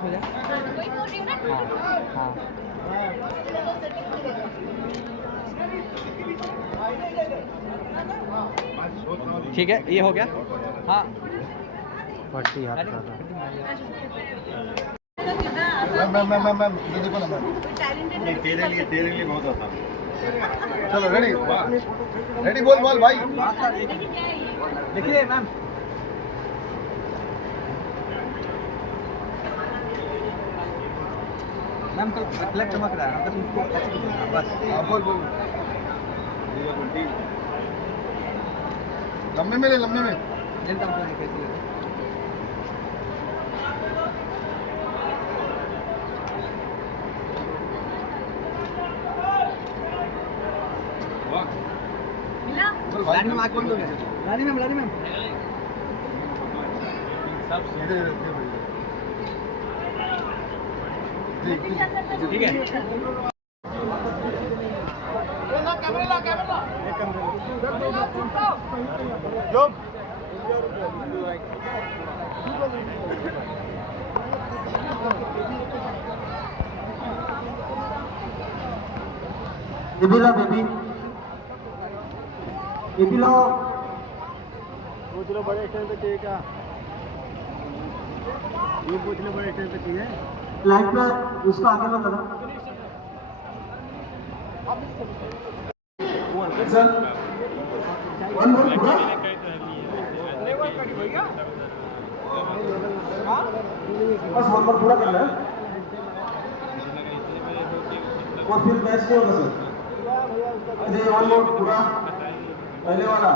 हाँ ठीक है, ये हो गया। हाँ पट्टी हाथ का मैम ये देखो ना मैम, तेरे लिए बहुत आसान। चलो रेडी रेडी, बोल बोल भाई। देखिए मैम, मैम कल फ्लैग चमक रहा है, बस उसको ऐसे ही बस। हाँ बोल बोल, लंबे में ले, लंबे में। जल्दी हम कैसे ले बोल भाई। रानी मैम आग बंद हो गया। रानी मैम सब सीधे ठीक है। बेबीला बेबी बेबीला पूछ लो बड़े स्टेज पे चाहिए क्या, ये पूछ लो बड़े स्टेज पे चाहिए। लाइट पर उसको आगे मत करो सर। वन मोर पूरा बस वन मोर पूरा करना है और फिर मैच नहीं होगा सर। अजय वन मोर पूरा, पहले वाला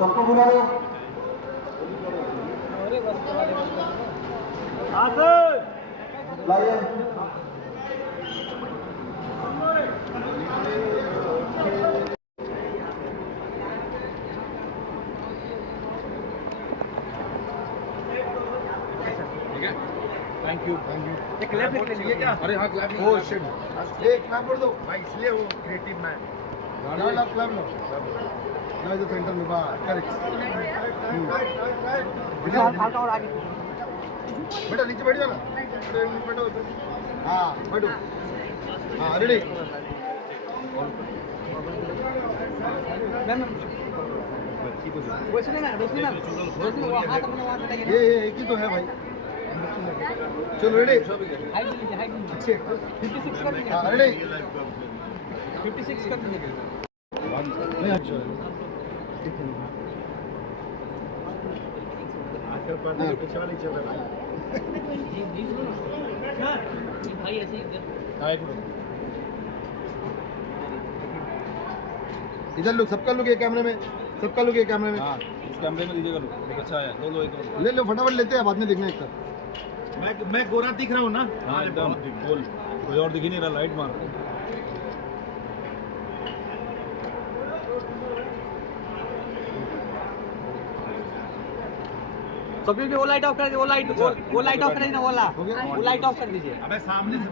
सबको बुला लो। लाइए थैंक यू एक क्लैप लिख लीजिए क्या? अरे हाँ क्लैप, ओ शिट, एक क्लैप कर दो भाई, इसलिए वो क्रिएटिव मैन। ना क्लैप लो ना, इधर सेंटर में बाहर करेक्ट। हाथ और आगे। बेटा नीचे बैठ जाओ ना, बैठो। हाँ बैठो, हाँ रेडी। मैम रोशनी मैम वो हाथ अपने वहाँ लगाइए। ये एक ही तो है भाई। चलो रेडी, हाइट लीजिए, हाइट लीजिए। 56 कर दीजिए। हाँ रेडी। 56 कर दीजिए। नहीं अच्छा आजकल पढ़ने के पीछे वाली चल रहा है भाई ऐसे ही हाँ एक मिनट, इधर लोग, सबका लोग ये कैमरे में, सबका लोग ये कैमरे में। हाँ इस कैमरे में दीजिएगा, लोग बहुत अच्छा है। लो एक ले लो फटाफट, लेते हैं बाद में देखना एक तरफ। मैं गोरा दिख रहा हूँ ना? हाँ एकदम बोल, कोई और दिख ही नहीं रहा, लाइट मार। कभी भी वो लाइट ऑफ कर दीजिए, वो लाइट ऑफ कर दीजिए ना, वो लाइट ऑफ कर दीजिए। अबे सामने से